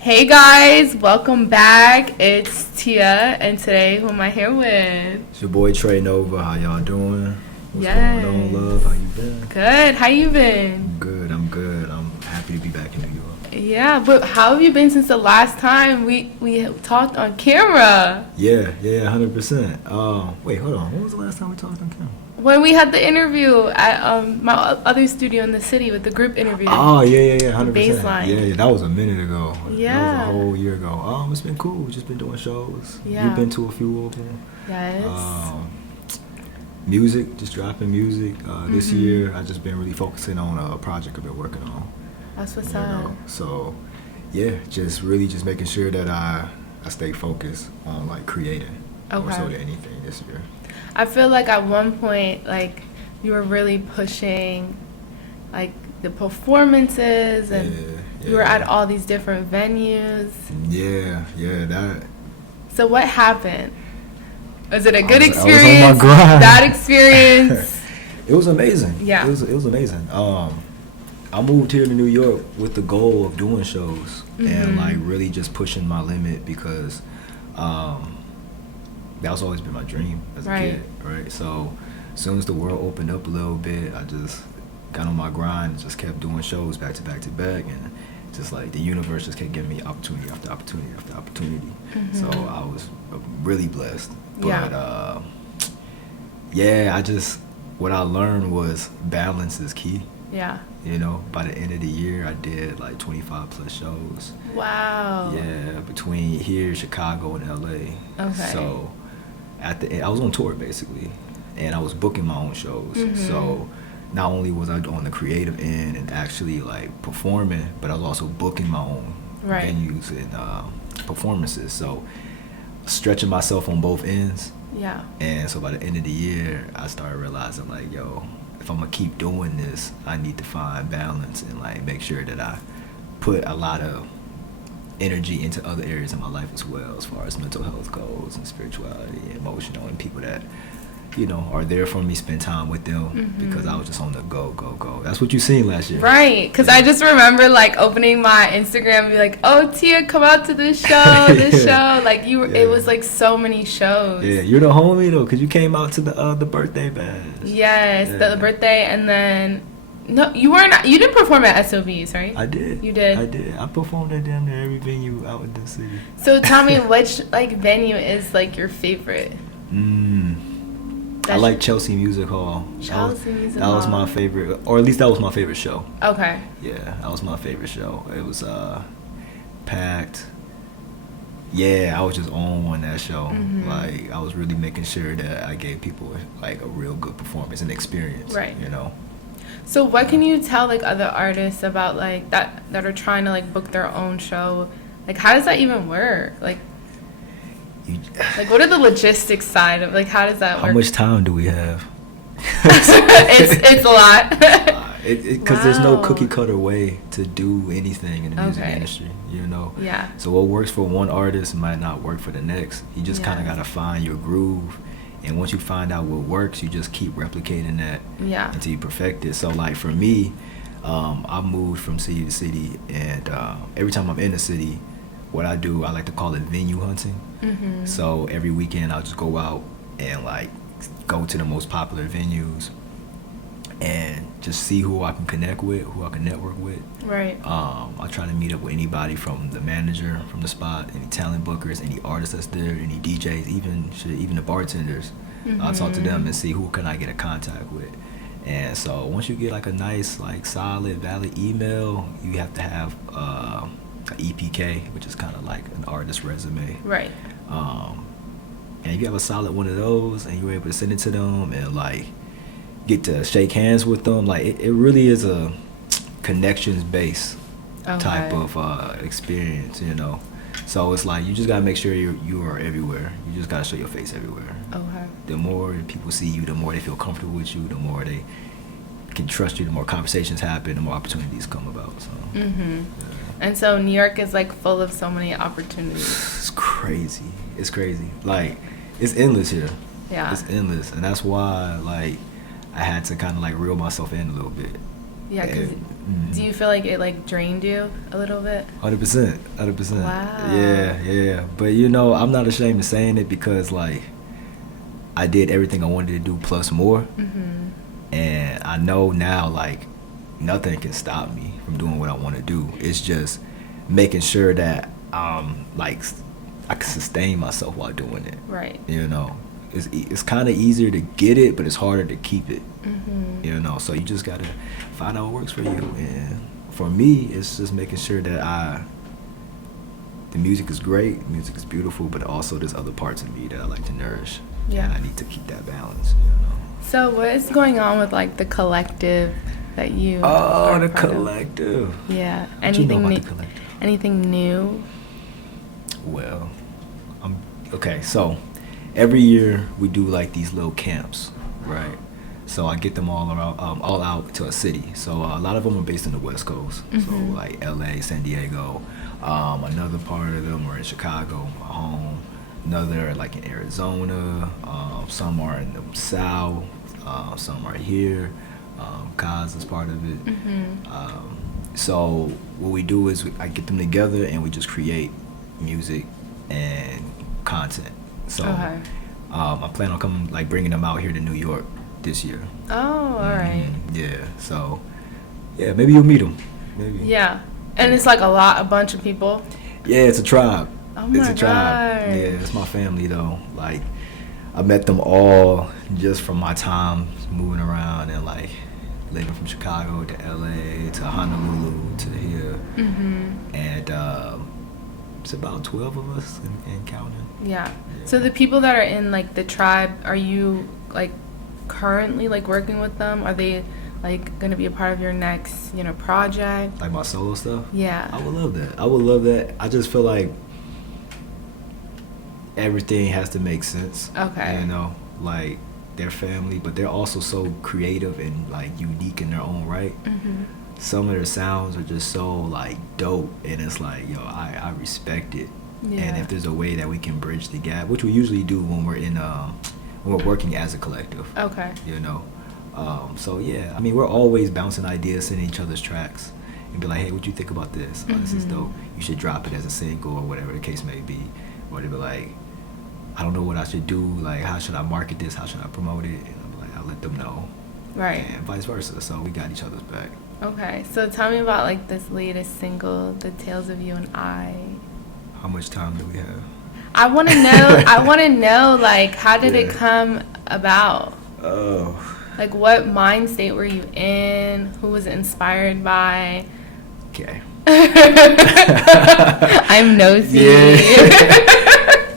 Hey guys, welcome back. It's Tia, and today who am I here with? It's your boy Trey Nova. How y'all doing? What's Yes. going on, love? How you been? Good. How you been? Good. I'm good. I'm happy to be back in New York. Yeah, but how have you been since the last time we talked on camera? Yeah, 100%. Wait, hold on. When was the last time we talked on camera? When we had the interview at my other studio in the city with the group interview. Oh, yeah, 100%. Baseline. Yeah, that was a minute ago. Yeah. That was a whole year ago. It's been cool. We've just been doing shows. Yeah. You've been to a few of them. Yes. Music, just dropping music. This year, I've just been really focusing on a project I've been working on. That's what's You up. know? So, yeah, just making sure that I stay focused on like creating more so Okay. than anything this year. I feel like at one point, like, you were really pushing, like, the performances, and you were at all these different venues. Yeah, that. So what happened? Was it a good I was on my experience? grind. Bad experience? It was amazing. Yeah. It was amazing. I moved here to New York with the goal of doing shows and like really just pushing my limit because that's always been my dream as a kid, right? So as soon as the world opened up a little bit, I just got on my grind and just kept doing shows back to back to back, and just like the universe just kept giving me opportunity after opportunity after opportunity. So I was really blessed. But what I learned was balance is key. Yeah. You know, by the end of the year, I did like 25 plus shows. Wow. Yeah, between here, Chicago, and LA. Okay. So at the end, I was on tour basically, and I was booking my own shows. So not only was I on the creative end and actually like performing, but I was also booking my own venues and performances. So stretching myself on both ends. Yeah. And so by the end of the year, I started realizing like, yo, if I'm gonna keep doing this, I need to find balance and like make sure that I put a lot of energy into other areas of my life as well, as far as mental health goes and spirituality and emotional, and people that, you know, are there for me, spend time with them, because I was just on the go. That's what you seen last year. Right, because I just remember like opening my Instagram and be like, oh, Tia, come out to this show, this show. Like it was like so many shows. Yeah, you're the homie though, because you came out to the birthday bash. Yes, the birthday, and then, no, you didn't perform at SOBs, right? I did. You did? I did. I performed at damn near every venue out in the city. So tell me, which like venue is like your favorite? I like Chelsea Music Hall. Chelsea Music Hall. That was Hall. my favorite, or at least that was my favorite show. Okay. Yeah, that was my favorite show. It was packed. Yeah, I was just on that show. Like, I was really making sure that I gave people like a real good performance and experience. Right. You know. So what can you tell like other artists about like that are trying to like book their own show? Like, how does that even work? Like what are the logistics side of, like, how does that work? How much time do we have? it's a lot. Because there's no cookie cutter way to do anything in the music industry, you know? Yeah. So what works for one artist might not work for the next. You just kind of got to find your groove. And once you find out what works, you just keep replicating that until you perfect it. So, like, for me, I moved from city to city. And every time I'm in a city, what I do, I like to call it venue hunting. So every weekend I'll just go out and like go to the most popular venues and just see who I can connect with, who I can network with. Right. I try to meet up with anybody from the manager from the spot, any talent bookers, any artists that's there, any DJs, even the bartenders. I'll talk to them and see who can I get in contact with. And so once you get like a nice, like solid, valid email, you have to have an EPK, which is kind of like an artist resume. Right. And if you have a solid one of those and you're able to send it to them and like get to shake hands with them, like it really is a connections based type of experience, you know. So it's like you just gotta make sure you are everywhere. You just gotta show your face everywhere. Okay. The more people see you, the more they feel comfortable with you, the more they can trust you, the more conversations happen, the more opportunities come about. So. And so New York is like full of so many opportunities. It's crazy. crazy. It's crazy. Like, it's endless here. Yeah. It's endless. And that's why, like, I had to kind of, like, reel myself in a little bit. Yeah, because do you feel like it, like, drained you a little bit? 100%. 100%. Wow. Yeah. But, you know, I'm not ashamed of saying it because, like, I did everything I wanted to do plus more. Mm-hmm. And I know now, like, nothing can stop me from doing what I want to do. It's just making sure that, like, I can sustain myself while doing it. Right. You know, it's kind of easier to get it, but it's harder to keep it. Mm-hmm. You know, so you just gotta find out what works for you. And for me, it's just making sure that the music is great, music is beautiful, but also there's other parts of me that I like to nourish. Yeah. And I need to keep that balance. You know. So what is going on with, like, the collective that you? Oh, the collective. Of? Yeah. What anything you know about new? the collective? Anything new? Well, okay. So every year we do like these little camps, right? So I get them all around, all out to a city. So a lot of them are based in the West Coast, so like LA, San Diego. Another part of them are in Chicago, my home. Another like in Arizona. Some are in the South. Some are here. Kaz is part of it. So what we do is I get them together and we just create music and content. So I plan on bringing them out here to New York this year. Oh, all right. Yeah. So yeah, maybe you'll meet them. Maybe. Yeah, and it's like a bunch of people. Yeah, it's a tribe. Oh my It's a tribe. God. Yeah, it's my family though. Like I met them all just from my time moving around and like living from Chicago to LA to Honolulu to here. And it's about 12 of us and counting. Yeah. So the people that are in like the tribe, are you like currently like working with them? Are they like going to be a part of your next, project? Like my solo stuff? Yeah. I would love that. I just feel like everything has to make sense. Okay. You know, like their family, but they're also so creative and like unique in their own right. Some of their sounds are just so like dope, and it's like, yo, I respect it. Yeah. And if there's a way that we can bridge the gap, which we usually do when we're working as a collective. Okay. You know, so yeah, I mean, we're always bouncing ideas, sending each other's tracks, and be like, hey, what you think about this? Oh, this is dope. You should drop it as a single or whatever the case may be. Or they'll be like, I don't know what I should do. Like, how should I market this? How should I promote it? And I'm like, I'll let them know. Right. And vice versa. So we got each other's back. Okay. So tell me about like this latest single, The Tales of You and I. How much time do we have? I want to know. I want to know, like, how did it come about? Oh. Like, what mind state were you in? Who was it inspired by? Okay. I'm nosy. Yeah.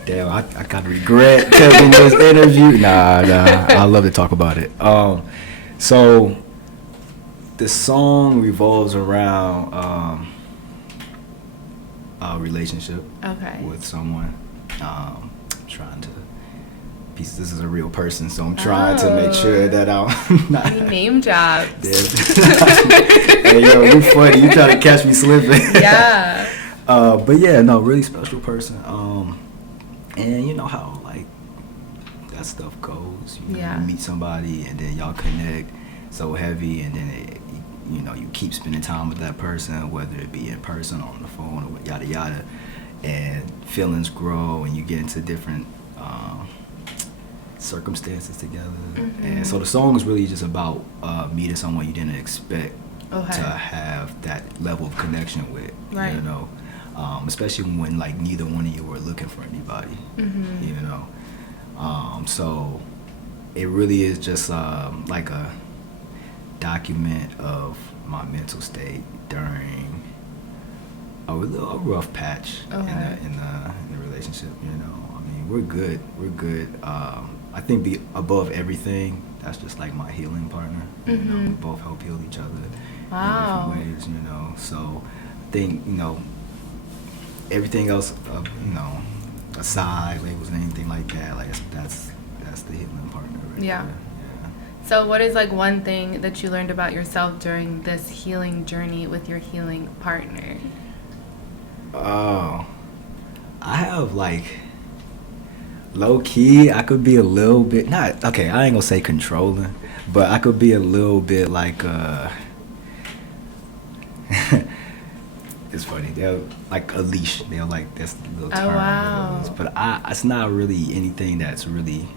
Damn, I kind of regret taking this interview. Nah, I love to talk about it. So the song revolves around a relationship with someone. I'm trying to piece this is a real person, so I'm trying to make sure that I'm not name jobs. Hey, yo, you funny. You trying to catch me slipping. Yeah. But yeah, no, really special person. And you know how like that stuff goes. You meet somebody and then y'all connect so heavy, and then you keep spending time with that person, whether it be in person or on the phone or yada yada, and feelings grow and you get into different circumstances together. And so the song is really just about meeting someone you didn't expect to have that level of connection with. Right. You know. Especially when like neither one of you were looking for anybody, you know. So it really is just like a document of my mental state during a rough patch in the relationship. You know, I mean, we're good. I think above everything, that's just like my healing partner. You know, we both help heal each other in different ways. You know, so I think everything else, aside, labels and anything like that, like that's the healing partner. Right? Yeah. So what is like one thing that you learned about yourself during this healing journey with your healing partner? Oh, I have like low key. I could be a little bit not okay. I ain't gonna say controlling, but I could be a little bit like it's funny. They'll like a leash. They'll like that's the little term. Oh wow. But it's not really anything that's really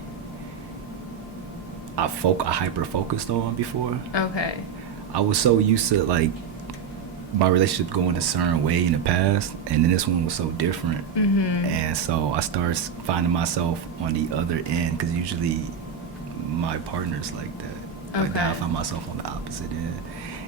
I hyper focused on before. Okay. I was so used to like my relationship going a certain way in the past, and then this one was so different. And so I started finding myself on the other end, because usually my partner's like that. But now I find myself on the opposite end.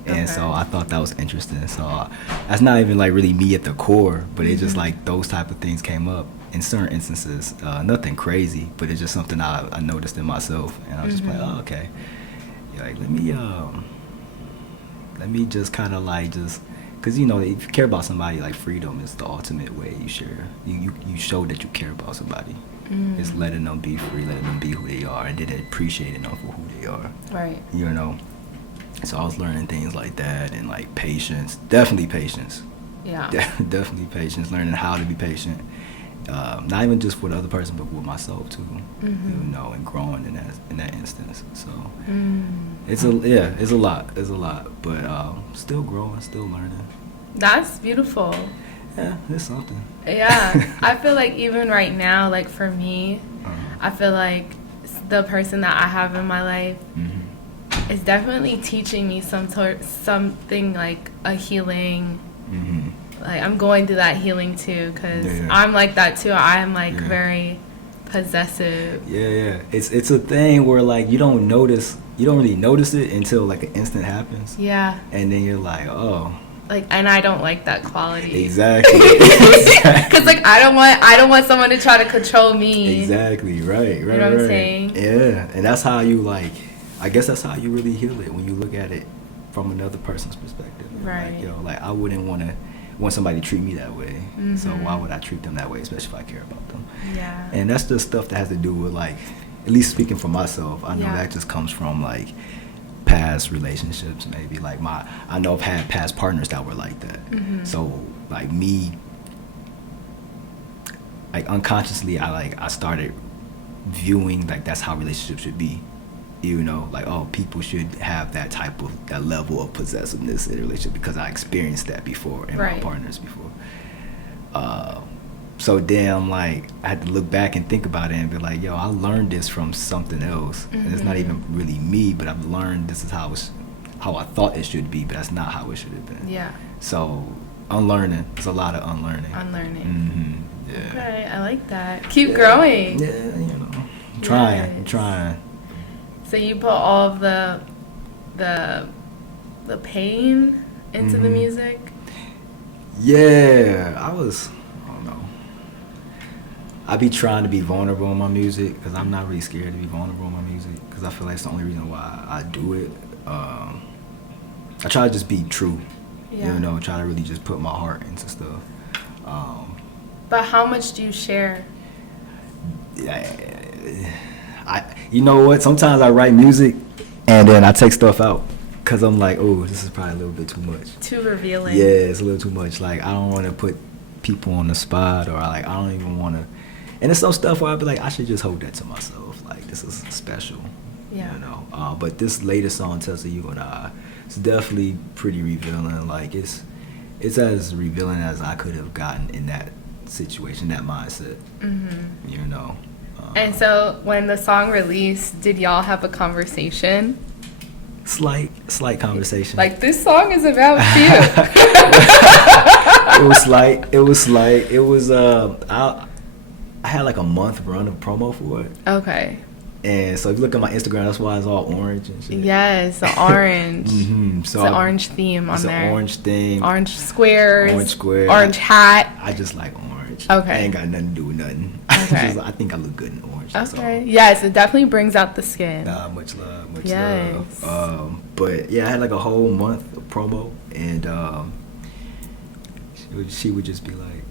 And so I thought that was interesting. So that's not even like really me at the core, but it's just like those type of things came up in certain instances. Nothing crazy, but it's just something I noticed in myself, and I was just like, oh, okay. Yeah, like let me just kind of like just, because you know, if you care about somebody, like freedom is the ultimate way you share. You show that you care about somebody. It's letting them be free, letting them be who they are, and then appreciating them for who they are. Right. You know. So I was learning things like that, and like patience, definitely patience. Yeah. Definitely patience. Learning how to be patient, not even just for the other person, but with myself too. You know, and growing in that instance. So it's a lot. It's a lot, but still growing, still learning. That's beautiful. Yeah, it's something. Yeah, I feel like even right now, like for me, I feel like the person that I have in my life is definitely teaching me something like a healing. Like I'm going through that healing too, because I'm like that too. I am like very possessive. Yeah. It's a thing where like you don't really notice it until like an instant happens. Yeah. And then you're like, oh. Like, and I don't like that quality. Exactly. Because like I don't want someone to try to control me. Exactly. Right. You know what I'm saying? Yeah, and that's how you like. I guess that's how you really heal it, when you look at it from another person's perspective. Right. Like, like I wouldn't want somebody to treat me that way. So why would I treat them that way, especially if I care about them? Yeah. And that's just stuff that has to do with like, at least speaking for myself, I know that just comes from like past relationships, maybe like I know I've had past partners that were like that. So like me, like unconsciously, I started viewing like that's how relationships should be. You know, like, oh, people should have that level of possessiveness in a relationship, because I experienced that before in my partners before. So then, like, I had to look back and think about it and be like, yo, I learned this from something else. And it's not even really me, but I've learned this is how I thought it should be, but that's not how it should have been. Yeah. So unlearning. There's a lot of unlearning. Yeah. Okay, I like that. Keep growing. Yeah, you know, trying. So you put all of the pain into the music? Yeah, I don't know. I be trying to be vulnerable in my music, because I'm not really scared to be vulnerable in my music, because I feel like it's the only reason why I do it. I try to just be true, you know, try to really just put my heart into stuff. But how much do you share? You know what? Sometimes I write music and then I take stuff out, because I'm like, oh, this is probably a little bit too much. Too revealing. Yeah, it's a little too much. Like, I don't want to put people on the spot, or like I don't even want to. And there's some stuff where I'd be like, I should just hold that to myself. Like, this is special. Yeah. You know. But this latest song, Tessa, You and I, it's definitely pretty revealing. Like, it's as revealing as I could have gotten in that situation, that mindset. You know. And so when the song released, did y'all have a conversation? Slight conversation. Like, this song is about you. It was slight. It was I had like a month run of promo for it. Okay. And so if you look at my Instagram, that's why it's all orange and shit. Yes, the orange. So it's an orange theme on there. It's an orange theme. Orange squares. Orange square. Orange hat. I just like orange. Okay. I ain't got nothing to do with nothing. Okay. I think I look good in orange. Okay. Yes, it definitely brings out the skin. Much love. But yeah, I had like a whole month of promo, and she would just be like,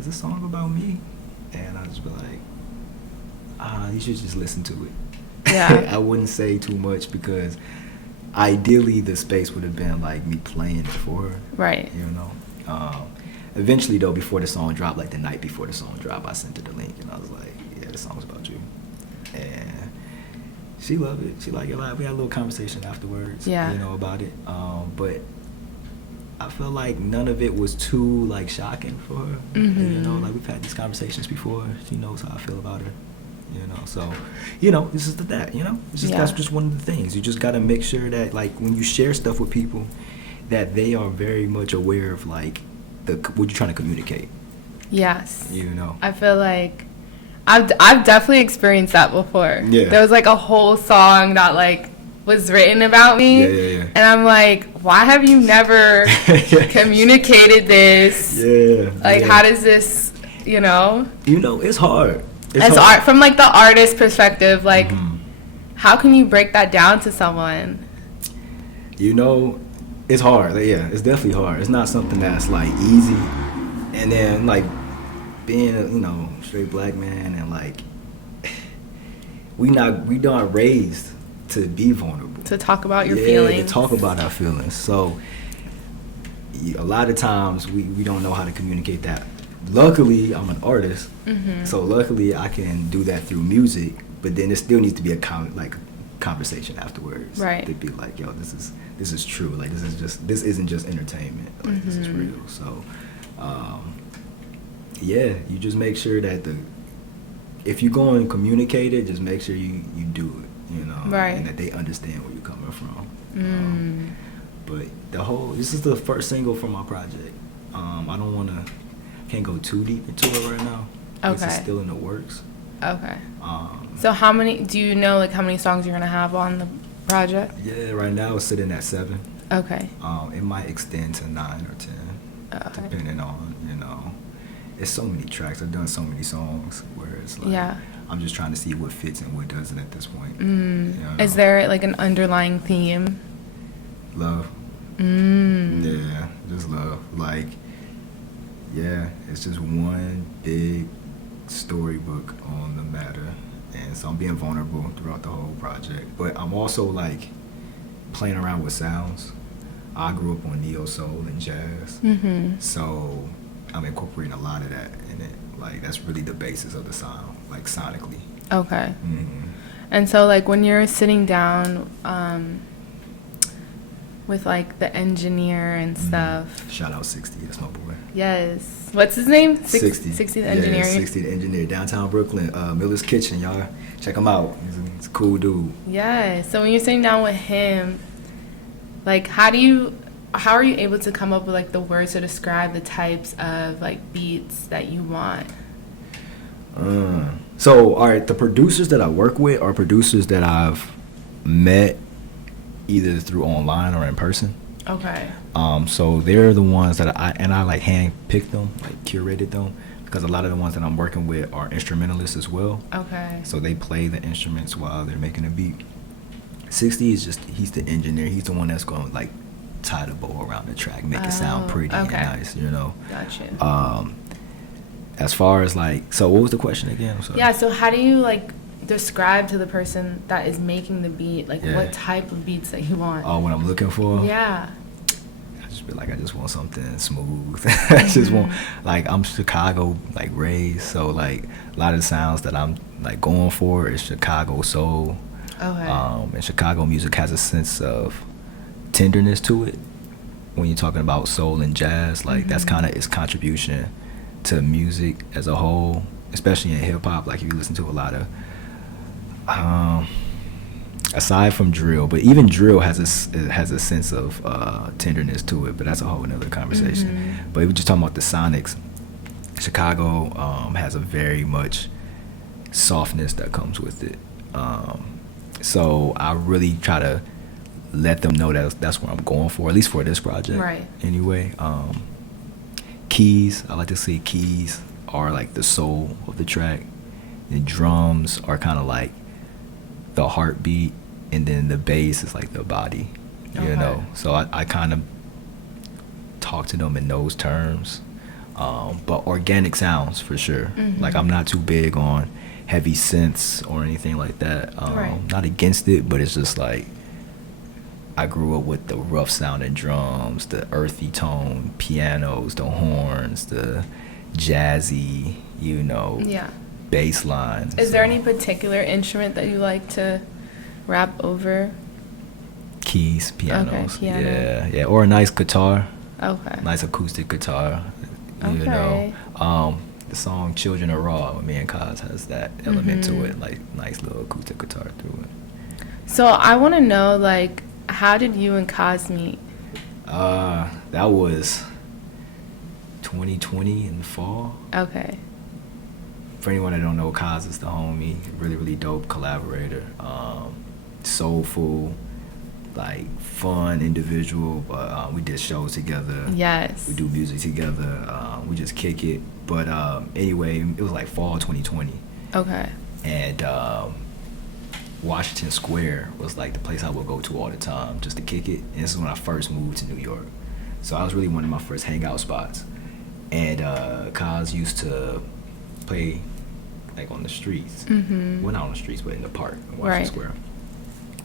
"Is this song about me?" And I'd just be like, you should just listen to it. Yeah. I wouldn't say too much, because ideally the space would have been like me playing it for her. Right. You know. eventually though, before the song dropped, like the night before the song dropped, I sent her the link and I was like, yeah, the song's about you. And she loved it. She liked it a lot. We had a little conversation afterwards, about it. But I feel like none of it was too like shocking for her. Mm-hmm. Like we've had these conversations before. She knows how I feel about her. So, this is that. It's just that's just one of the things. You just gotta make sure that like when you share stuff with people, that they are very much aware of like what you're trying to communicate. Yes. I feel like I've definitely experienced that before. Yeah. There was like a whole song that like was written about me. Yeah. And I'm like, why have you never communicated this? Yeah. Like, how does this, It's hard. It's hard from like the artist perspective. Like, how can you break that down to someone? It's hard. Yeah, it's definitely hard. It's not something that's like easy. And then like being a straight black man and like we not raised to be vulnerable, to talk about your feelings, to talk about our feelings. So a lot of times we don't know how to communicate that. Luckily, I'm an artist, so luckily I can do that through music. But then there still needs to be a conversation afterwards, right? To be like, yo, this is true. Like this isn't just entertainment. Like this is real. So, you just make sure that if you go and communicate it, just make sure you do it, right? And that they understand where you're coming from. But this is the first single from my project. I can't go too deep into it right now. Okay. It's still in the works. Okay. So how many songs you're gonna have on the project? Yeah, right now it's sitting at 7. Okay. It might extend to 9 or 10, depending on it's so many tracks. I've done so many songs where it's like I'm just trying to see what fits and what doesn't at this point. Is there like an underlying theme? Love. Yeah, just love. Like, it's just one big storybook on the matter, and so I'm being vulnerable throughout the whole project. But I'm also like playing around with sounds. I grew up on neo soul and jazz, so I'm incorporating a lot of that in it. Like that's really the basis of the sound, like sonically. Okay. And so like when you're sitting down with like the engineer and stuff. Shout out 60, that's my boy. Yes. What's his name? 60. 60 the engineer. 60 the engineer, downtown Brooklyn, Miller's Kitchen, y'all. Check him out. He's a cool dude. Yeah. So when you're sitting down with him, like how are you able to come up with like the words to describe the types of like beats that you want? So all right, the producers that I work with are producers that I've met either through online or in person. Okay. So they're the ones that I like hand picked them, like curated them, because a lot of the ones that I'm working with are instrumentalists as well. Okay. So they play the instruments while they're making a beat. 60 is he's the engineer. He's the one that's going to like tie the bow around the track, make it sound pretty and nice, Gotcha. As far as like, so what was the question again? I'm sorry. Yeah, so how do you like describe to the person that is making the beat, like what type of beats that you want? Oh, what I'm looking for? Yeah. I just be like, I just want something smooth. I just want, like, I'm Chicago like raised, so like a lot of the sounds that I'm like going for is Chicago soul. Okay. And Chicago music has a sense of tenderness to it. When you're talking about soul and jazz, like that's kind of its contribution to music as a whole, especially in hip hop. Like if you listen to a lot of aside from drill, but even drill has a sense of tenderness to it, but that's a whole another conversation. But if we're just talking about the sonics, Chicago has a very much softness that comes with it. So I really try to let them know that that's what I'm going for, at least for this project. Right. Anyway, keys, I like to say keys are like the soul of the track. The drums are kind of like the heartbeat, and then the bass is like the body, you know? So I kind of talk to them in those terms. But organic sounds for sure. Like I'm not too big on heavy synths or anything like that. Not against it, but it's just like I grew up with the rough sounding drums, the earthy tone pianos, the horns, the jazzy, bass lines. Is there any particular instrument that you like to rap over? Keys, pianos. Okay, piano. Yeah. Or a nice guitar. Okay. Nice acoustic guitar. Okay. The song "Children of Raw" with me and Kaz has that element to it, like nice little acoustic guitar through it. So I want to know, like, how did you and Kaz meet? That was 2020 in the fall. Okay. For anyone that don't know, Kaz is the homie, really, really dope collaborator, soulful, like fun individual. We did shows together. Yes. We do music together. We just kick it. But anyway, it was like fall 2020. Okay. And Washington Square was like the place I would go to all the time just to kick it. And this is when I first moved to New York. So I was really one of my first hangout spots. And Kaz used to play like on the streets. Mm-hmm. Well, not on the streets, but in the park in Washington Square.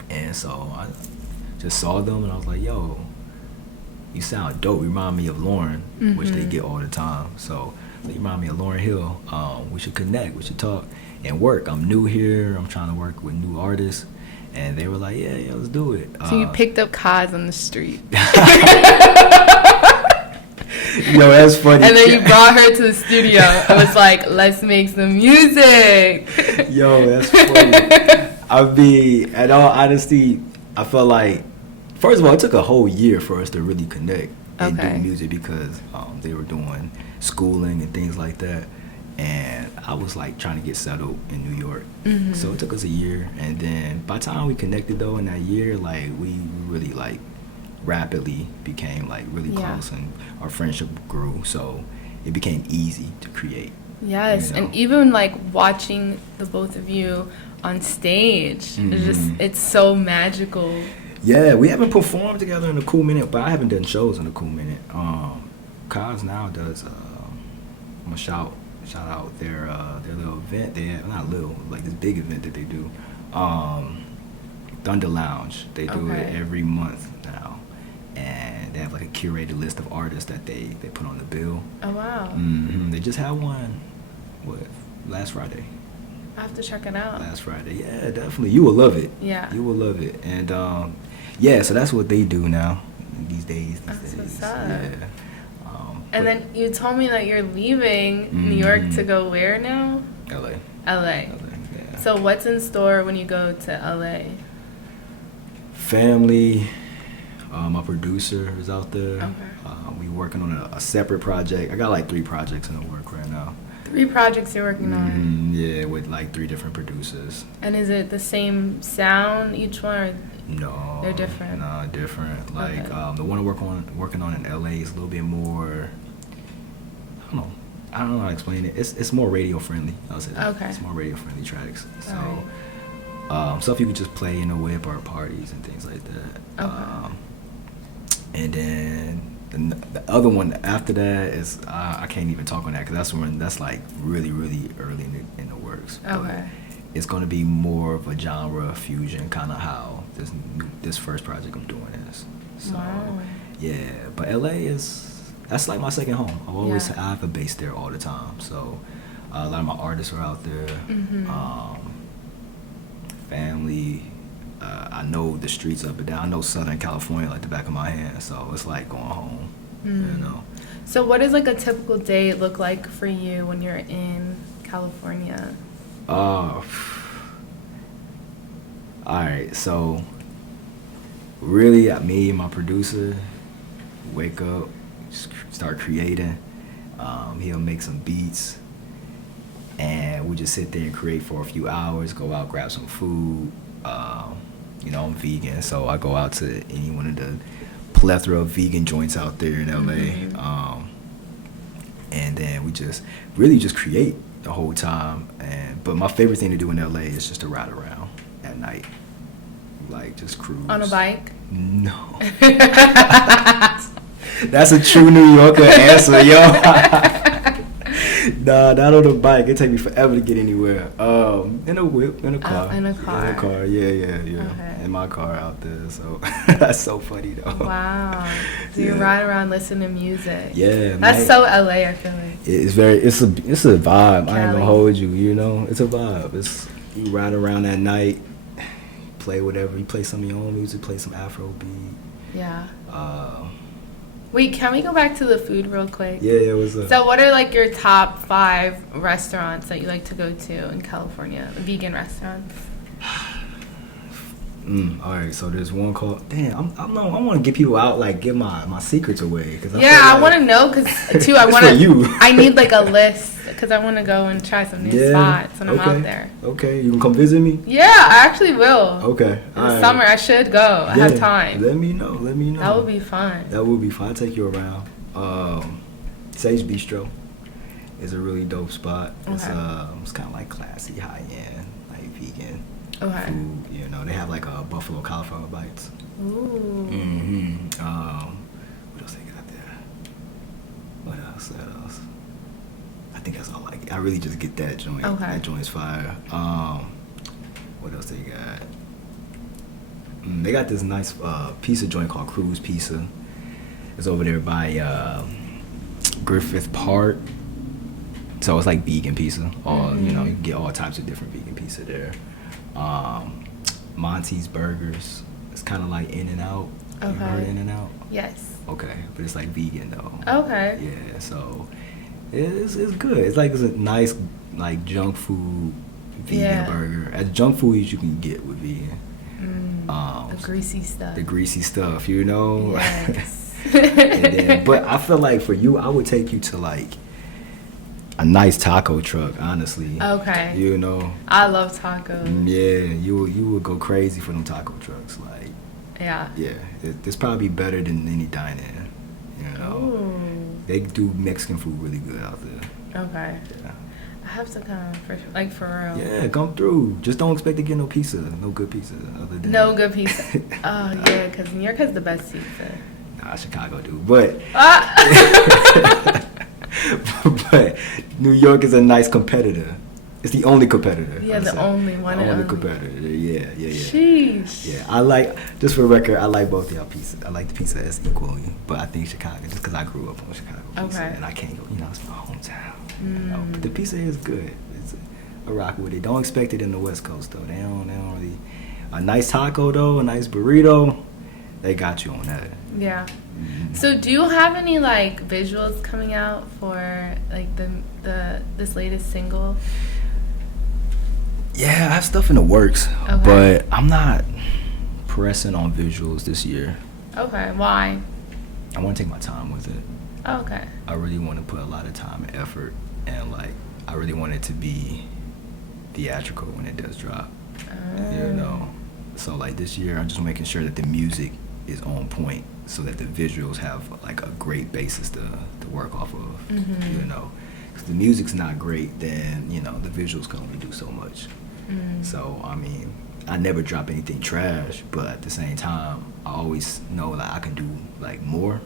And so I just saw them and I was like, yo, you sound dope. You remind me of Lauren, which they get all the time. So you remind me of Lauryn Hill. We should connect. We should talk and work. I'm new here. I'm trying to work with new artists. And they were like, yeah, let's do it. So you picked up Kaz on the street. Yo, that's funny. And then you brought her to the studio and was like, let's make some music. Yo, that's funny. I mean, in all honesty, I felt like, first of all, it took a whole year for us to really connect and do music because they were doing schooling and things like that. And I was like trying to get settled in New York. Mm-hmm. So it took us a year. And then by the time we connected though in that year, like we really like rapidly became like really close and our friendship grew. So it became easy to create. Yes. And even like watching the both of you on stage, it's so magical. Yeah, we haven't performed together in a cool minute, but I haven't done shows in a cool minute. Kaz now does I'm gonna shout out their little event they have, not little, like this big event that they do, Thunder Lounge. They do it every month now, and they have like a curated list of artists that they put on the bill. Oh wow. They just had one last Friday. I have to check it out. Last Friday. Yeah, definitely. You will love it. Yeah. You will love it. And so that's what they do now these days. That's what's up. Yeah. And then you told me that you're leaving New York to go where now? LA. Yeah. So what's in store when you go to LA? Family. My producer is out there. Okay. We working on a separate project. I got like 3 projects in the work right now. 3 projects you're working on? Yeah, with like 3 different producers. And is it the same sound each one, or no, they're different? No, different. Like the one I'm working on in LA is a little bit more. I don't know how to explain it. It's more radio friendly. I'll say that. Okay. It's more radio friendly tracks. So stuff you could just play in the whip or parties and things like that. Okay. And then the other one after that is I can't even talk on that because that's like really, really early in the works. Okay. But it's gonna be more of a genre fusion, kind of how this first project I'm doing is. So yeah, but LA that's like my second home. I have a base there all the time. So a lot of my artists are out there. Family. I know the streets up and down. I know Southern California like the back of my hand. So it's like going home. So what does like a typical day look like for you when you're in California? All right, so really me and my producer wake up, start creating. He'll make some beats and we just sit there and create for a few hours, go out, grab some food. I'm vegan, so I go out to any one of the plethora of vegan joints out there in LA. And then we just really just create the whole time. But my favorite thing to do in LA is just to ride around at night. Like just cruise. On a bike? No. That's a true New Yorker answer, yo. Nah, not on the bike. It take me forever to get anywhere. In a whip, in a car. In a car. In a car, yeah. Okay. In my car out there, so that's so funny though. Wow. So you ride around listening to music. Yeah, that's so LA. I feel like it's a vibe. Cali. I ain't gonna hold you. You know, it's a vibe. It's you ride around at night, play whatever. You play some of your own music, play some Afro beat. Yeah. Wait, can we go back to the food real quick? Yeah, what's up? So what are like your top 5 restaurants that you like to go to in California? Vegan restaurants? All right, so there's one called. Damn, I want to get people out, like give my secrets away. I want to know because too. I want to. I need like a list because I want to go and try some new spots when I'm out there. Okay, you can come visit me. Yeah, I actually will. Okay, in the summer I should go. I have time. Let me know. That would be fun. I'll take you around. Sage Bistro is a really dope spot. Okay. It's kind of like classy, high end, like vegan. Okay. Food, you know, they have like buffalo cauliflower bites. Ooh. What else they got there? What else? I think that's all I get. I really just get that joint. Okay. That joint's fire. What else they got? They got this nice pizza joint called Cruz Pizza. It's over there by Griffith Park. So it's like vegan pizza. You know, you can get all types of different vegan pizza there. Monty's Burgers. It's kind of like In-N-Out. Okay. You heard In-N-Out? Yes. Okay, but it's like vegan though. Okay. Yeah, so it's good. It's a nice like junk food vegan burger. As junk food as you can get with vegan. The greasy stuff. The greasy stuff, you know. Yes. But I feel like for you, I would take you to like a nice taco truck, honestly. Okay. You know. I love tacos. Yeah, you would go crazy for them taco trucks, like. Yeah. Yeah, it's probably better than any dine-in. You know. Ooh. They do Mexican food really good out there. Okay. Yeah. I have to come for real. Yeah, come through. Just don't expect to get no pizza, no good pizza other than. No good pizza. Oh yeah, because New York has the best pizza. Nah, Chicago do, but. But New York is a nice competitor. It's the only competitor. Yeah, the only one. The only competitor. Yeah. Sheesh. Yeah, I like, just for the record, I like both y'all pizza. I like the pizza as equally, but I think Chicago, just because I grew up on Chicago pizza, and I can't go, you know, it's my hometown. You know, but the pizza is good. It's a rock with it. Don't expect it in the West Coast though. They don't really. A nice taco though, a nice burrito, they got you on that. Yeah. So do you have any like visuals coming out for like this latest single? Yeah, I have stuff in the works, okay. But I'm not pressing on visuals this year. Okay, why? I want to take my time with it. Okay. I really want to put a lot of time and effort, and like I really want it to be theatrical when it does drop. You know, so like this year, I'm just making sure that the music is on point, so that the visuals have like a great basis to work off of. You know, if the music's not great, then you know the visuals can only do so much. So I mean, I never drop anything trash, but at the same time, I always know that I can do like more,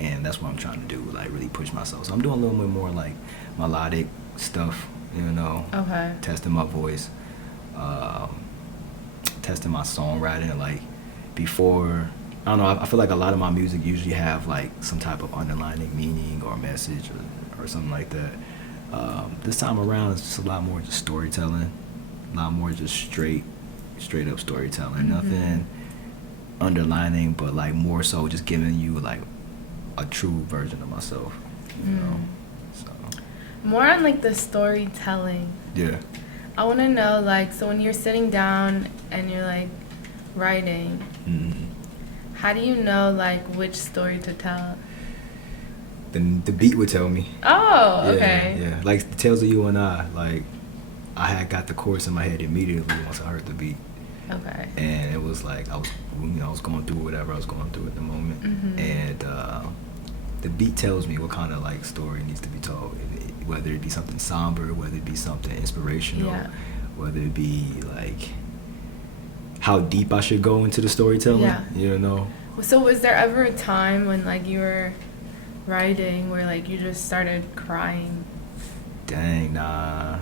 and that's what I'm trying to do, like really push myself. So I'm doing a little bit more like melodic stuff, you know, testing my voice, testing my songwriting. Like before, I don't know, I feel like a lot of my music usually have like some type of underlying meaning or message or something like that. This time around, it's just a lot more just storytelling, a lot more just straight up storytelling. Nothing underlining, but like more so just giving you like a true version of myself, you know. So more on like the storytelling. Yeah. I want to know, like, so when you're sitting down and you're like writing, how do you know like which story to tell? The beat would tell me. Oh, okay. Yeah, like the Tales of You and I, like I had got the chorus in my head immediately once I heard the beat. Okay. And it was like I was going through whatever I was going through at the moment, and the beat tells me what kind of like story needs to be told, whether it be something somber, whether it be something inspirational, whether it be like how deep I should go into the storytelling. You know. So was there ever a time when like you were writing where like you just started crying? Dang, nah.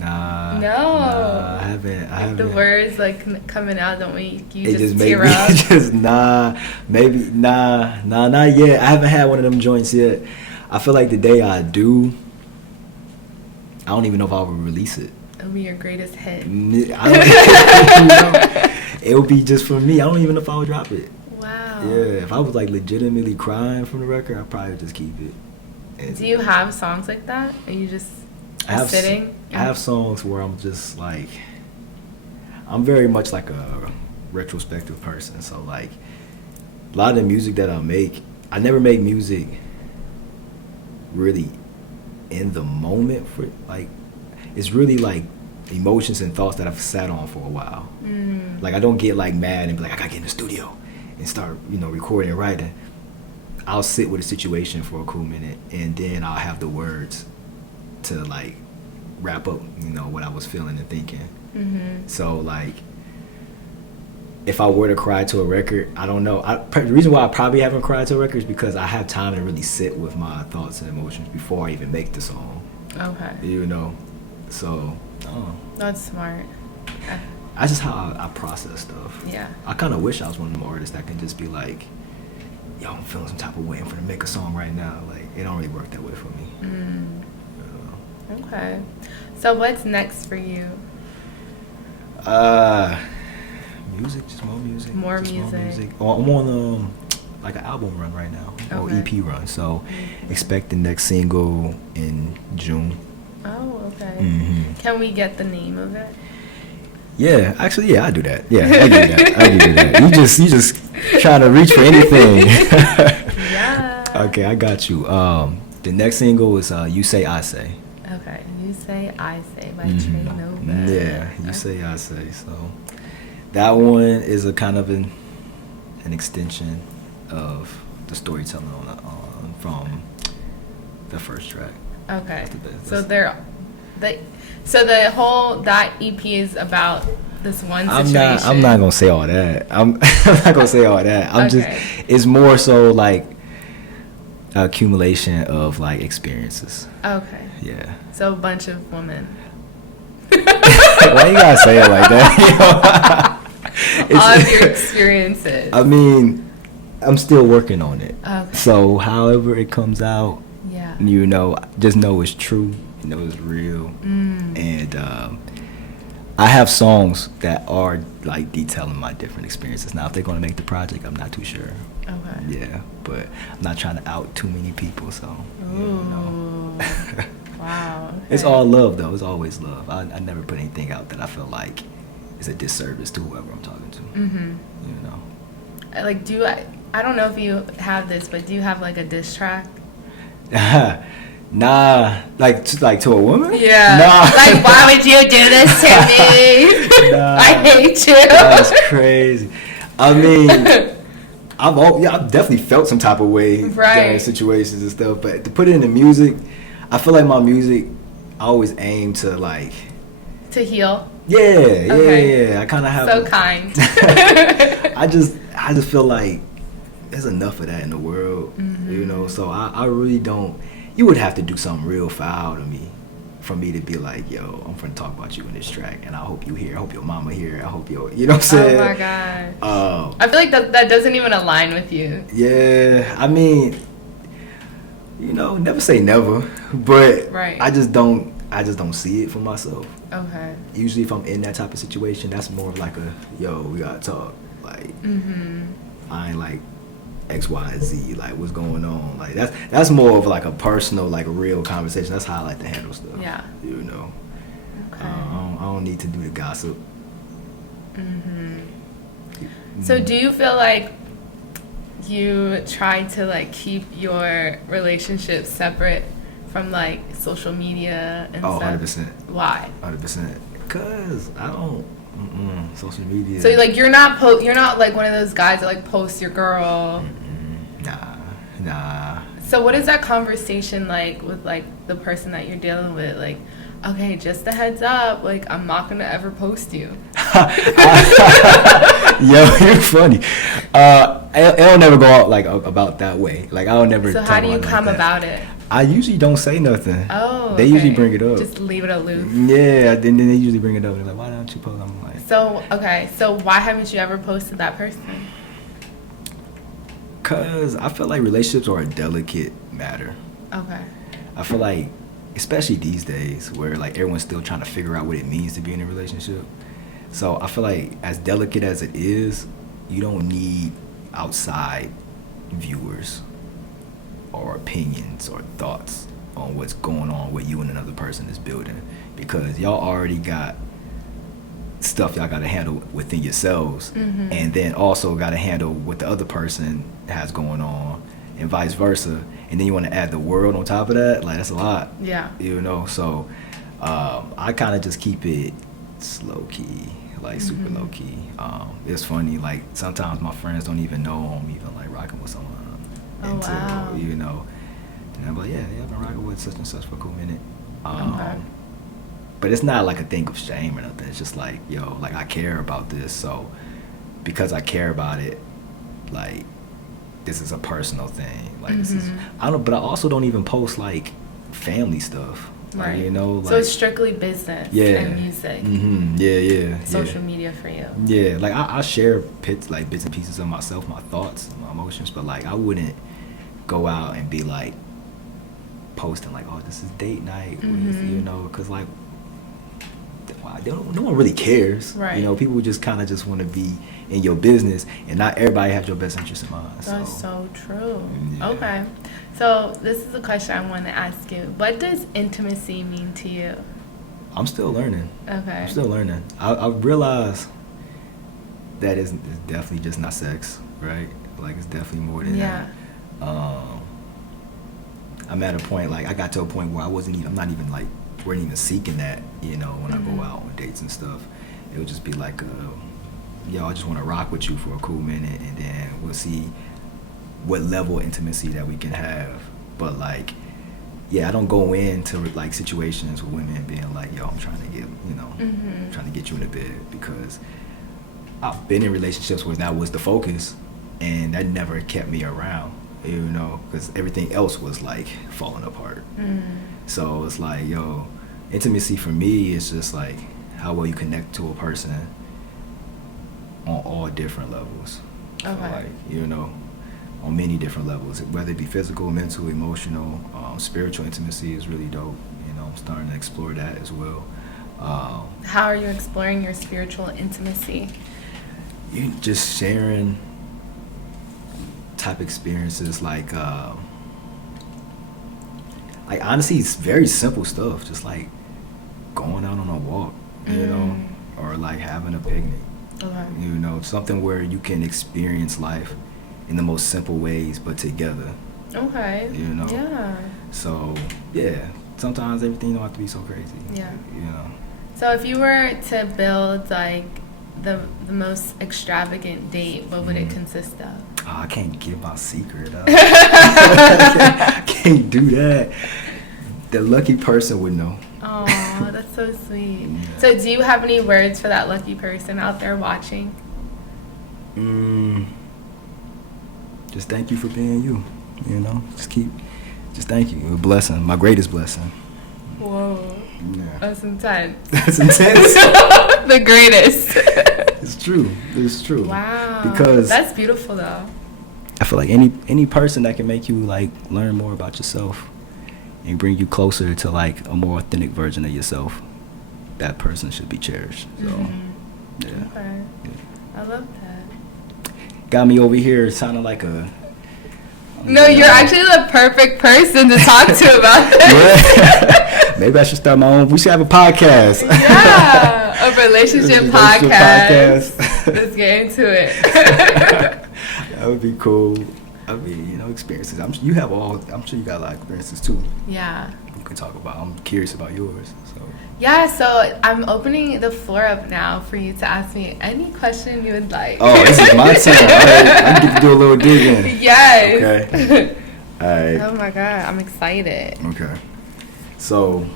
No. Nah, I haven't. The words like coming out don't make you It just make tear me up. just not yet. I haven't had one of them joints yet. I feel like the day I do, I don't even know if I would release it. It'll be your greatest hit. It would be just for me. I don't even know if I would drop it. Wow. Yeah, if I was like legitimately crying from the record, I'd probably just keep it. And do you have songs like that? Are you just sitting? I have songs where I'm just like, I'm very much like a retrospective person. So like, a lot of the music that I never make music really in the moment for like, it's really like emotions and thoughts that I've sat on for a while. Like I don't get like mad and be like, I gotta get in the studio and start, recording and writing. I'll sit with a situation for a cool minute and then I'll have the words to like wrap up, what I was feeling and thinking. So like, if I were to cry to a record, I don't know. The reason why I probably haven't cried to a record is because I have time to really sit with my thoughts and emotions before I even make the song. Okay. So, that's smart. That's just how I process stuff. Yeah. I kind of wish I was one of them artists that can just be like, yo, I'm feeling some type of way. I'm gonna make a song right now. Like, it don't really work that way for me. Okay. So what's next for you? Music, just more music. More just music. More music. I'm on like an album run right now, or EP run. So expect the next single in June. Oh, okay. Can we get the name of it? Yeah, actually, yeah, I do that. Yeah, I do that. You just trying to reach for anything. Yeah. Okay, I got you. The next single is "You Say I Say." Okay, "You Say I Say" by Trey Nova. Yeah, "You Say I Say." So that one is a kind of an extension of the storytelling from the first track. Okay, so that EP is about this one situation. I'm not gonna say all that. I'm not gonna say all that. It's more so like accumulation of like experiences. Okay. Yeah. So a bunch of women. Why you gotta say it like that? All of your experiences. I mean, I'm still working on it. Okay. So however it comes out, yeah. Just know it's true. It's real. And I have songs that are like detailing my different experiences. Now, if they're gonna make the project, I'm not too sure. Okay. Yeah, but I'm not trying to out too many people, so. Wow. Okay. It's all love, though. It's always love. I never put anything out that I feel like is a disservice to whoever I'm talking to. Like, I don't know if you have this, but do you have like a diss track? Nah, like to a woman? Yeah. Nah. Like, why would you do this to me? Nah. I hate you. That's crazy. I mean, I've definitely felt some type of way during situations and stuff, but to put it in the music, I feel like my music, I always aim to like to heal. Yeah. I kind of have so kind. I just feel like there's enough of that in the world, So I really don't. You would have to do something real foul to me for me to be like, yo, I'm gonna talk about you in this track, and I hope you hear. I hope your mama hear. I hope you know what I'm saying? Oh my god. I feel like that doesn't even align with you. Yeah, I mean, never say never, but I just don't see it for myself. Okay. Usually, if I'm in that type of situation, that's more of like we gotta talk. Like, I ain't like X, Y, and Z. Like, what's going on? Like, that's more of like a personal, like a real conversation. That's how I like to handle stuff. Yeah. Okay. I don't need to do the gossip. So, do you feel like you try to like keep your relationship separate from like social media and stuff? 100%. Why? 100%. Cause I don't. Social media. So like you're not like one of those guys that like post your girl. Nah. So what is that conversation like with like the person that you're dealing with? Like, okay, just a heads up, like I'm not gonna ever post you. Yo, you're funny. It'll never go out like about that way. Like I'll never. So how do you come about it? I usually don't say nothing. Oh, they usually bring it up. Just leave it aloof. Yeah, then they usually bring it up. They're like, why don't you post? I'm like, so why haven't you ever posted that person? Cause I feel like relationships are a delicate matter. Okay. I feel like, especially these days, where like everyone's still trying to figure out what it means to be in a relationship. So I feel like, as delicate as it is, you don't need outside viewers or opinions or thoughts on what's going on with you and another person is building, because y'all already got stuff y'all got to handle within yourselves, and then also got to handle what the other person has going on, and vice versa, and then you want to add the world on top of that. Like, that's a lot. Yeah. You know, so I kind of just keep it low key, like super low key. It's funny, like sometimes my friends don't even know I'm even like rocking with someone until you know, and I'm like, yeah, I've been rocking with such and such for a cool minute. But it's not like a thing of shame or nothing. It's just like, yo, like I care about this, so because I care about it, like this is a personal thing. Like this is, I don't, but I also don't even post like family stuff. Right. You know, like, so it's strictly business and music. Yeah. Social media for you. Yeah, like I share bits and pieces of myself, my thoughts, my emotions, but like I wouldn't go out and be like posting like, oh, this is date night with, you know, because like no one really cares. Right. You know, people just kind of just want to be in your business, and not everybody has your best interest in mind. That's so true. Yeah. Okay. So this is a question I want to ask you. What does intimacy mean to you? I'm still learning. Okay. I'm still learning. I realize that it's definitely just not sex, right? Like, it's definitely more than that. I'm at a point, like, I got to a point where weren't even seeking that, you know, when I go out on dates and stuff. It would just be like, yo, I just want to rock with you for a cool minute, and then we'll see what level of intimacy that we can have. But like, yeah, I don't go into like situations with women being like, yo, I'm trying to get, you know, trying to get you in the bed, because I've been in relationships where that was the focus, and that never kept me around, you know, because everything else was like falling apart. So it's like, yo, intimacy for me is just like how well you connect to a person on all different levels. Okay. So like, you know, on many different levels, whether it be physical, mental, emotional, spiritual intimacy is really dope. You know, I'm starting to explore that as well. How are you exploring your spiritual intimacy? You just sharing type experiences, like honestly, it's very simple stuff, just like going out on a walk, you know, or like having a picnic. Okay. You know, something where you can experience life in the most simple ways, but together. Okay. You know? Yeah. So, yeah, sometimes everything don't have to be so crazy. Yeah. You know? So if you were to build, like, the most extravagant date, what would it consist of? Oh, I can't give my secret up. I can't do that. The lucky person would know. Oh, that's so sweet. Yeah. So do you have any words for that lucky person out there watching? Just thank you for being you. You know, just thank you. A blessing, my greatest blessing. Whoa. Yeah. That's intense. That's intense. The greatest. It's true. It's true. Wow. Because that's beautiful, though. I feel like any person that can make you like learn more about yourself and bring you closer to like a more authentic version of yourself, that person should be cherished. So, yeah. Okay. Yeah. I love that. Got me over here sounding like a... No, you're actually the perfect person to talk to about this. Yeah. Maybe I should start my own... We should have a podcast. Yeah, a relationship podcast. Let's get into it. That would be cool. I mean, you know, experiences. I'm sure you got a lot of experiences too. Yeah. You can talk about. I'm curious about yours. So. Yeah, so I'm opening the floor up now for you to ask me any question you would like. Oh, this is my turn. All right. I get to do a little digging. Yes. Okay. All right. Oh my God, I'm excited. Okay. So.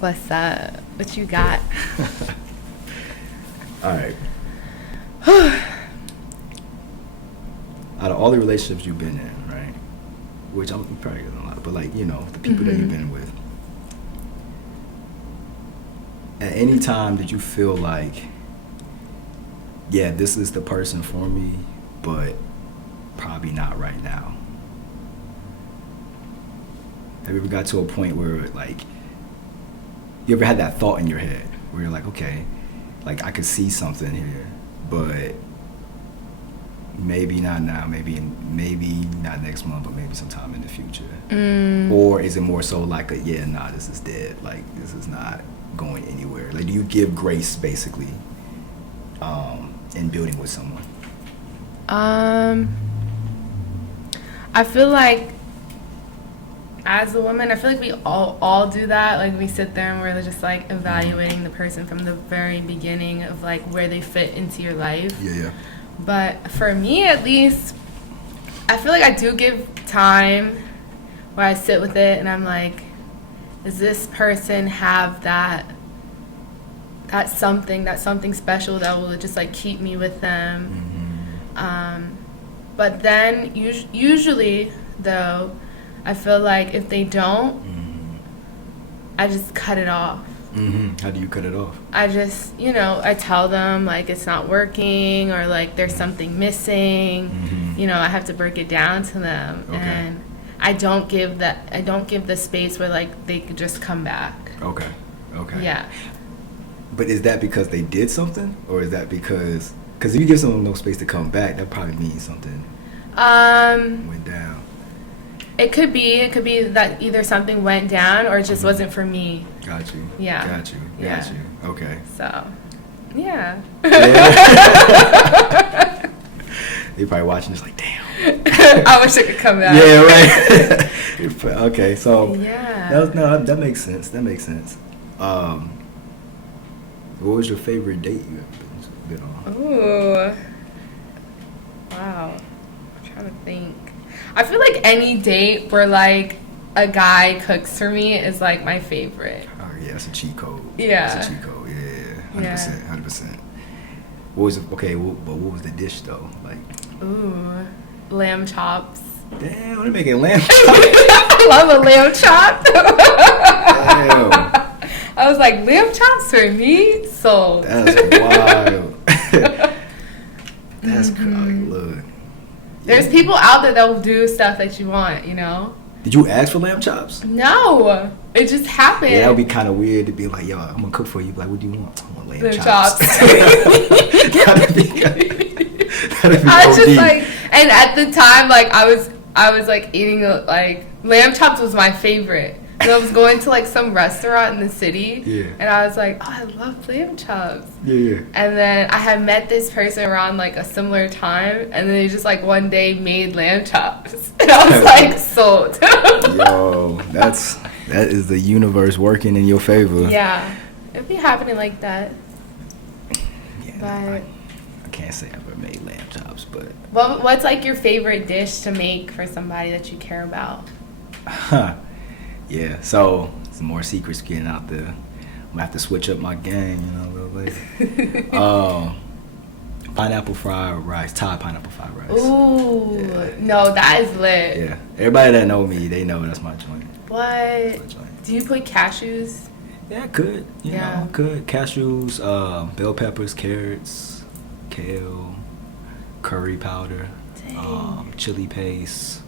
What's up? What you got? All right. Out of all the relationships you've been in, right? which I'm probably getting a lot, but like, you know, the people that you've been with. At any time did you feel like, yeah, this is the person for me, but probably not right now? Have you ever got to a point where, like, you ever had that thought in your head where you're like, okay, like, I could see something here, but maybe not now, maybe not next month, but maybe sometime in the future? Or is it more so like this is dead, like, this is not going anywhere? Like, do you give grace, basically, in building with someone? I feel like, as a woman, I feel like we all do that. Like, we sit there and we're just like evaluating the person from the very beginning of like where they fit into your life. Yeah. But for me, at least, I feel like I do give time where I sit with it and I'm like, does this person have that something special that will just like keep me with them? But then usually though, I feel like if they don't, I just cut it off. How do you cut it off? I just, I tell them like it's not working, or like there's something missing. I have to break it down to them. Okay. And I don't give the space where like they could just come back. Okay. Yeah. But is that because they did something, or is that because if you give someone no space to come back, that probably means something went down? It could be that either something went down or it just wasn't for me. Got you. Yeah. Got you. Okay. So, yeah. They're probably watching this like, damn. I wish I could come back. Yeah, right. Okay, so yeah. That makes sense. What was your favorite date you ever been on? Ooh. Wow. I'm trying to think. I feel like any date where like a guy cooks for me is like my favorite. Oh yeah, that's a cheat code. Yeah. That's a cheat code. Yeah. 100%. What was the dish though? Like, ooh, lamb chops. Damn, they're making lamb chops. I love a lamb chop. Damn. I was like, lamb chops for me? Sold. That's wild. That's crazy. Look. There's people out there that will do stuff that you want, Did you ask for lamb chops? No. It just happened. Yeah, that would be kind of weird to be like, yo, I'm going to cook for you. Like, what do you want? I want lamb chops. That'd be I was just like, and at the time, like, I was like eating, like, lamb chops was my favorite. So I was going to like some restaurant in the city, and I was like, oh, I love lamb chops. Yeah. And then I had met this person around like a similar time, and then they just like one day made lamb chops, and I was like, sold. Yo, that is the universe working in your favor. Yeah, it'd be happening like that. Yeah, I can't say I've ever made lamb chops, but what's like your favorite dish to make for somebody that you care about? Yeah, so some more secrets getting out there. I'm gonna have to switch up my game, a little later. Pineapple fried rice, Thai pineapple fried rice. Ooh, no, that is lit. Yeah, everybody that know me, they know that's my joint. What? Do you put cashews? Yeah, I could. You know, could. Cashews, bell peppers, carrots, kale, curry powder, chili paste,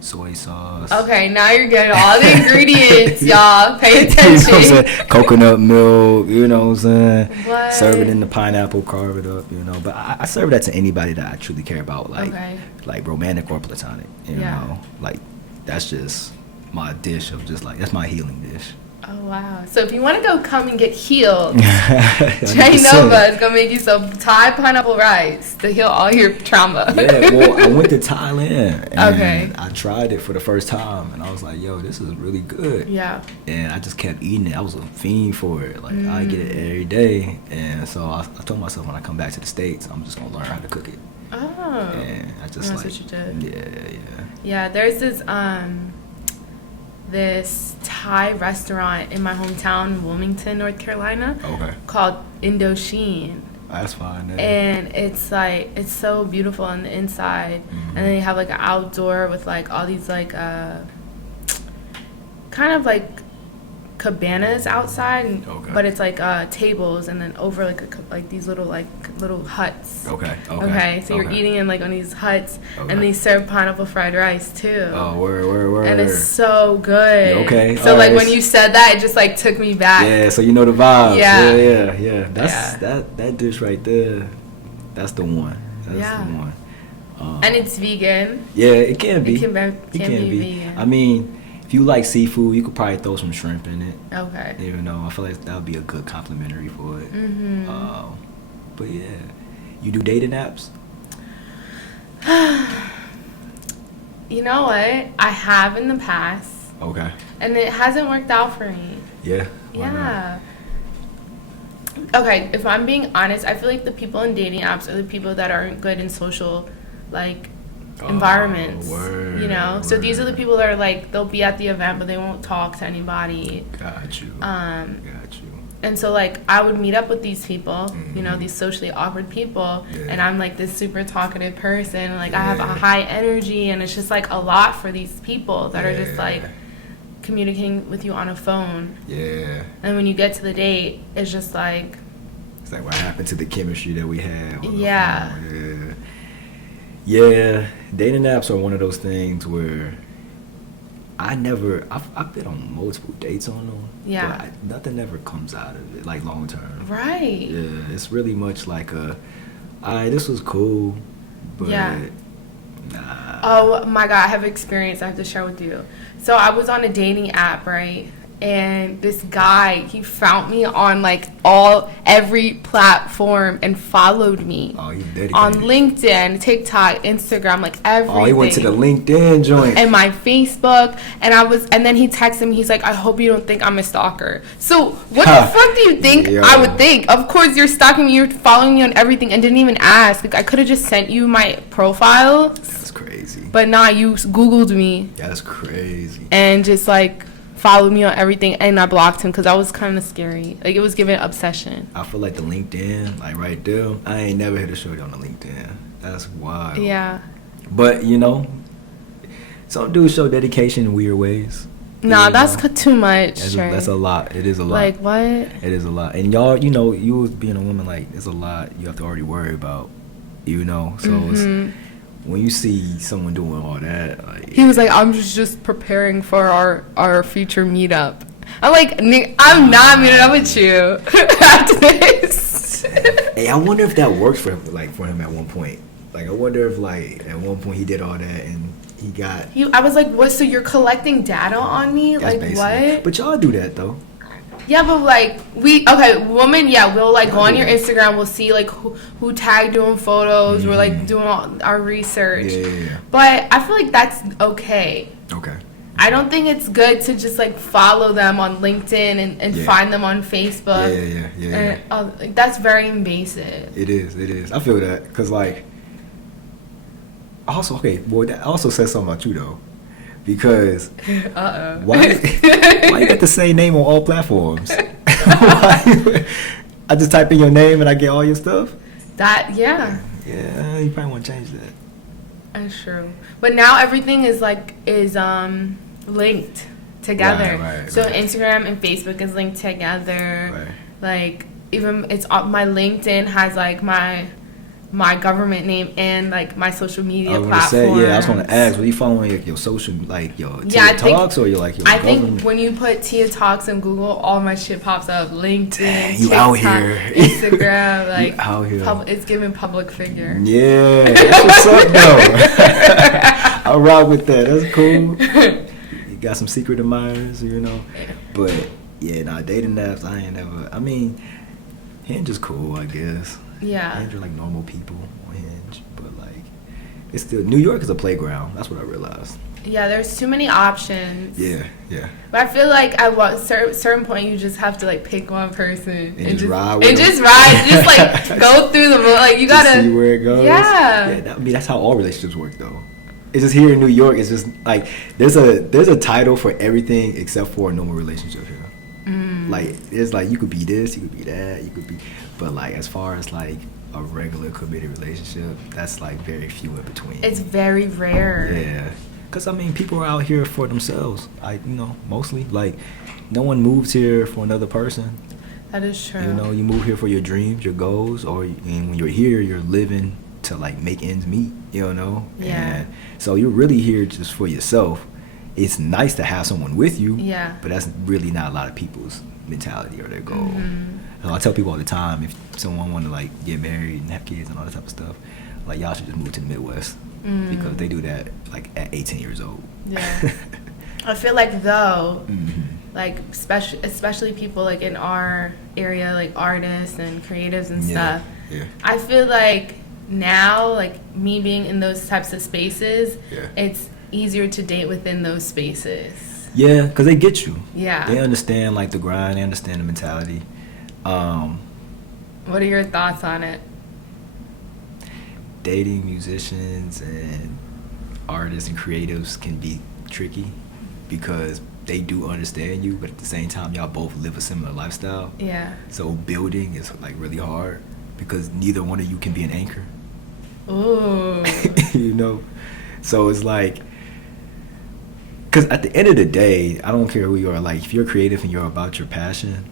soy sauce. Okay, now you're getting all the ingredients, y'all. Pay attention. You know what I'm saying? Coconut milk, you know what I'm saying? What? Serve it in the pineapple, carve it up, But I serve that to anybody that I truly care about, like romantic or platonic, you know? Like, that's just my dish of just like, that's my healing dish. Oh, wow. So if you want to go come and get healed, Jay Nova is going to make you some Thai pineapple rice to heal all your trauma. Yeah, well, I went to Thailand and I tried it for the first time and I was like, yo, this is really good. Yeah. And I just kept eating it. I was a fiend for it. Like, I get it every day. And so I told myself when I come back to the States, I'm just going to learn how to cook it. Oh. And I just that's what you did. Yeah. Yeah, there's this Thai restaurant in my hometown, Wilmington, North Carolina, called Indochine. That's fine. Yeah. And it's like it's so beautiful on the inside, and then you have like an outdoor with like all these like kind of like cabanas outside, but it's like tables, and then over like these little huts. Okay. So you're eating in like on these huts, and they serve pineapple fried rice too. Oh, word. And it's so good. Okay. So like when you said that, it just like took me back. Yeah. So you know the vibes. Yeah. That's that dish right there. That's the one. That's the one. And it's vegan. Yeah, it can be. It can be vegan. I mean, if you like seafood, you could probably throw some shrimp in it. Okay. You know, I feel like that would be a good complimentary for it. But yeah, you do dating apps? You know what? I have in the past. Okay. And it hasn't worked out for me. Yeah. Yeah. Okay, if I'm being honest, I feel like the people in dating apps are the people that aren't good in social, like, environments. You know? So these are the people that are like, they'll be at the event, but they won't talk to anybody. Got you. And so, like, I would meet up with these people, you know, these socially awkward people, and I'm, like, this super talkative person. Like, I have a high energy, and it's just, like, a lot for these people that are just, like, communicating with you on a phone. Yeah. And when you get to the date, it's just, like... It's like what happened to the chemistry that we had. Yeah. Yeah. Dating apps are one of those things where... I've been on multiple dates on them. Yeah. But nothing ever comes out of it, like long term. Right. Yeah, it's really much like this was cool, but nah. Oh my God, I have experience I have to share with you. So I was on a dating app, right? And this guy, he found me on like every platform and followed me. Oh, he's dedicated. On LinkedIn, TikTok, Instagram, like everything. Oh, he went to the LinkedIn joint. And my Facebook, and then he texted me. He's like, "I hope you don't think I'm a stalker." So what the fuck do you think I would think? Of course, you're stalking me. You're following me on everything, and didn't even ask. Like I could have just sent you my profile. That's crazy. But nah, you Googled me. That's crazy. And just like. Followed me on everything, and I blocked him because that was kind of scary. Like it was giving obsession. I feel like the LinkedIn, like right there, I ain't never hit a shorty on the LinkedIn. That's wild. Yeah. But you know, some dudes show dedication in weird ways. Nah, that's too much. That's a lot. It is a lot. Like what? It is a lot. And y'all, you know, you being a woman, like it's a lot you have to already worry about. You know, so it's. When you see someone doing all that, like, he was like, "I'm just preparing for our future meetup." I'm like, "I'm not meeting up with you after this." Hey, I wonder if that works for him. Like for him at one point. Like I wonder if like at one point he did all that and he got. I was like, "What? So you're collecting data on me? Like what?" But y'all do that though. Yeah, but like women, we'll like go on your Instagram, we'll see like who tagged you in photos, we're like doing all our research. Yeah. But I feel like that's okay. Okay. I don't think it's good to just like follow them on LinkedIn and find them on Facebook. Yeah. And, that's very invasive. It is. I feel that because like also that also says something about you though. Because why you got the same name on all platforms? I just type in your name and I get all your stuff? Yeah, you probably want to change that. That's true. But now everything is linked together. Right. Instagram and Facebook is linked together. Right. Like even my LinkedIn has like my government name and like my social media platforms. I was going to ask, were you following like your social, like your Tia Talks or your government? I think when you put Tia Talks in Google, all my shit pops up. LinkedIn, Dang, you TikTok, out here. Instagram, like you out here. It's giving public figure. Yeah, that's what's up though. I'll rock with that. That's cool. You got some secret admirers, you know. But dating apps, I mean, Hinge is cool, I guess. Yeah. Hinge are like normal people on Hinge, but like it's still New York is a playground. That's what I realized. Yeah, there's too many options. Yeah. But I feel like at a certain point you just have to like pick one person and just ride. Just like go through the like you gotta see where it goes. Yeah. That's how all relationships work though. It's just here in New York. It's just like there's a title for everything except for a normal relationship here. Like, it's like you could be this, you could be that, you could be, but like as far as like a regular committed relationship, that's like very few in between. It's very rare. Yeah, because I mean, people are out here for themselves. Mostly like no one moves here for another person. That is true. You move here for your dreams, your goals, and when you're here, you're living to like make ends meet. Yeah. And so you're really here just for yourself. It's nice to have someone with you. Yeah. But that's really not a lot of people's mentality or their goal. So I tell people all the time, if someone want to like get married and have kids and all that type of stuff, like y'all should just move to the Midwest because they do that like at 18 years old. Yeah. I feel like though, like especially people like in our area, like artists and creatives and stuff. Yeah. I feel like now, like me being in those types of spaces, it's easier to date within those spaces. Yeah, because they get you. Yeah. They understand like the grind. They understand the mentality. What are your thoughts on it? Dating musicians and artists and creatives can be tricky because they do understand you, but at the same time, y'all both live a similar lifestyle. Yeah. So building is like really hard because neither one of you can be an anchor. Ooh. So it's like, because at the end of the day, I don't care who you are. Like, if you're creative and you're about your passion,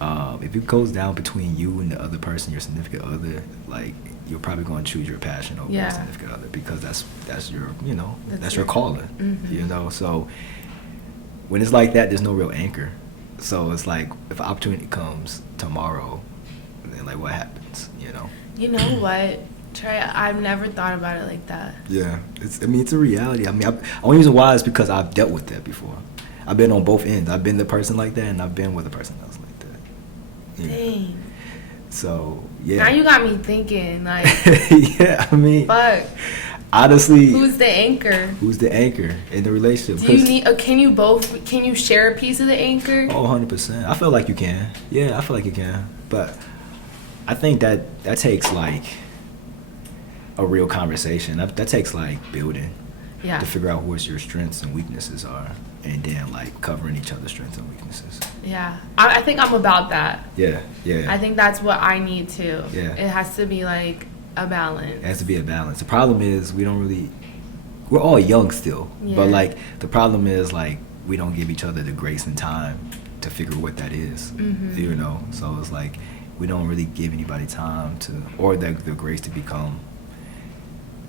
if it goes down between you and the other person, your significant other, like, you're probably going to choose your passion over your significant other because that's your, that's your calling, So when it's like that, there's no real anchor. So it's like, if an opportunity comes tomorrow, then like, what happens, You know what, Trey? I've never thought about it like that. Yeah, it's a reality. Only reason why is because I've dealt with that before. I've been on both ends. I've been the person like that, and I've been with a person else like that. Dang. So yeah. Now you got me thinking, like. Yeah, I mean. Fuck. Honestly. Who's the anchor? Who's the anchor in the relationship? Do you need? Can you share a piece of the anchor? Oh, 100%. I feel like you can. Yeah, I feel like you can. But I think that takes like a real conversation. That takes like building. Yeah. To figure out what your strengths and weaknesses are, and then like covering each other's strengths and weaknesses. Yeah, I think I'm about that. Yeah. I think that's what I need too. Yeah. It has to be like a balance. It has to be a balance. The problem is we're all young still, but like the problem is like we don't give each other the grace and time to figure what that is. So it's like we don't really give anybody time or the grace to become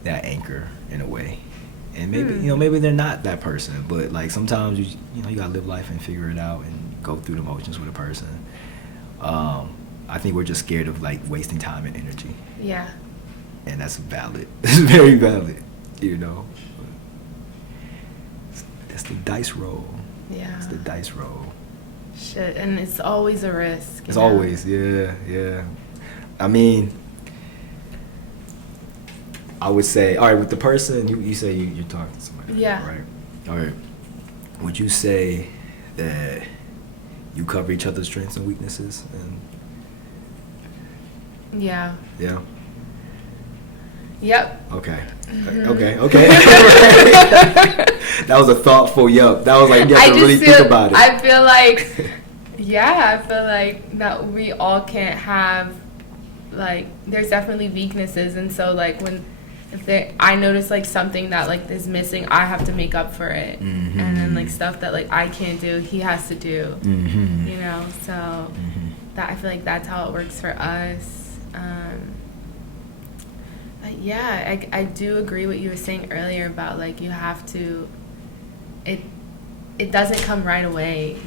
that anchor in a way. And maybe maybe they're not that person, but like sometimes you gotta live life and figure it out and go through the motions with a person. I think we're just scared of like wasting time and energy. Yeah. And that's valid. It's very valid. That's the dice roll. Yeah. It's the dice roll. Shit, and it's always a risk. It's always, yeah. I mean, I would say, all right, with the person, you say you're talking to somebody. Yeah. Right? All right. Would you say that you cover each other's strengths and weaknesses? Yeah. Yeah? Yep. Okay. Okay. That was a thoughtful yup. That was like, you have to really think about it. I feel like, that we all can't have, like, there's definitely weaknesses. And so, like, I notice like something that like is missing, I have to make up for it, and then like stuff that like I can't do, he has to do. So that I feel like that's how it works for us. But yeah, I do agree what you were saying earlier about like you have to. It doesn't come right away,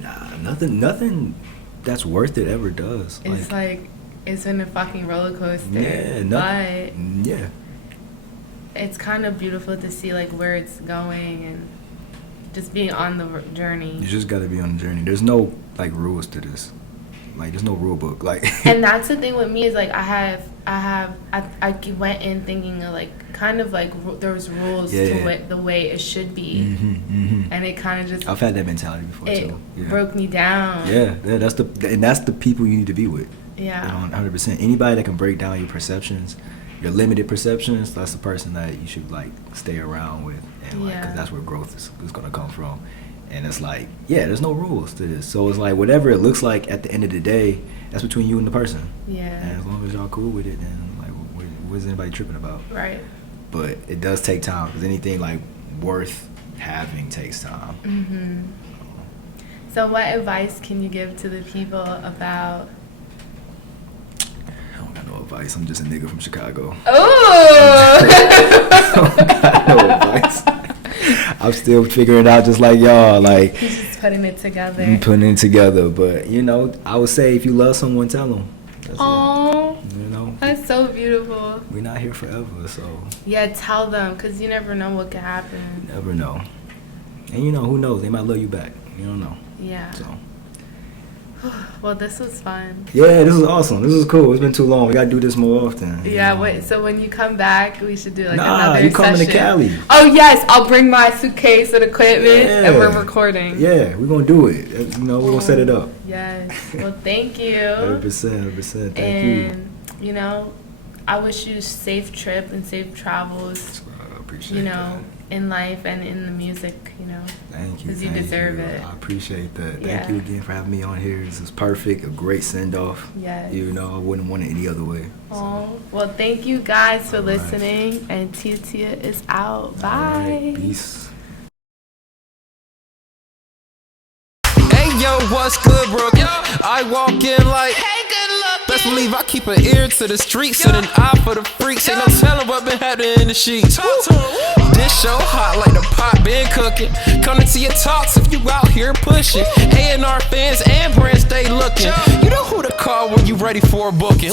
Nah, nothing that's worth it ever does. It's like it's been a fucking roller coaster. Yeah, but yeah. It's kind of beautiful to see like where it's going and just being on the journey. You just got to be on the journey. There's no like rules to this. Like there's no rule book. Like. And that's the thing with me is like I went in thinking of like kind of like there's rules to the way it should be, and it kind of just. I've had that mentality before too. It broke me down. Yeah, that's the people you need to be with. Yeah. 100%. Anybody that can break down your perceptions. Your limited perceptions, that's the person that you should like stay around with, and like, cause that's where growth is gonna come from. And it's like, yeah, there's no rules to this. So it's like whatever it looks like at the end of the day, that's between you and the person. Yeah. And as long as y'all cool with it, then like, what is anybody tripping about? Right. But it does take time, because anything like worth having takes time. Mm-hmm. So what advice can you give to the people about? I don't got no advice. I'm just a nigga from Chicago. Oh. I don't got no advice. I'm still figuring it out just like y'all. Like, he's just putting it together. I'm putting it together. But, you know, I would say if you love someone, tell them. Oh, you know, that's so beautiful. We're not here forever, so. Yeah, tell them, because you never know what could happen. You never know. And, you know, who knows? They might love you back. You don't know. Yeah. So. Well, this was fun. Yeah, this is awesome. This is cool. It's been too long. We got to do this more often. Yeah, wait. So when you come back, we should do like another session. You coming to Cali. Oh, yes. I'll bring my suitcase and equipment, and we're recording. Yeah, we're going to do it. You know, we're going to set it up. Yes. Well, thank you. 100%. Thank you. And, you know, I wish you a safe trip and safe travels. I appreciate you know, that. In life and in the music, you know. Thank you. Because you deserve it. I appreciate that. Yeah. Thank you again for having me on here. This is perfect. A great send-off. Yes. You know, I wouldn't want it any other way. Oh, well, thank you guys for listening. And Tia Tia is out. Bye. All right. Peace. Hey, yo, what's good, bro? I walk in like, hey, good luck. Best believe I keep an ear to the streets and an eye for the freaks. Ain't no telling what been happening in the sheets. This show hot like the pot been cooking. Coming to your talks if you out here pushing. A&R fans and brands stay looking. You know who to call when you ready for a booking.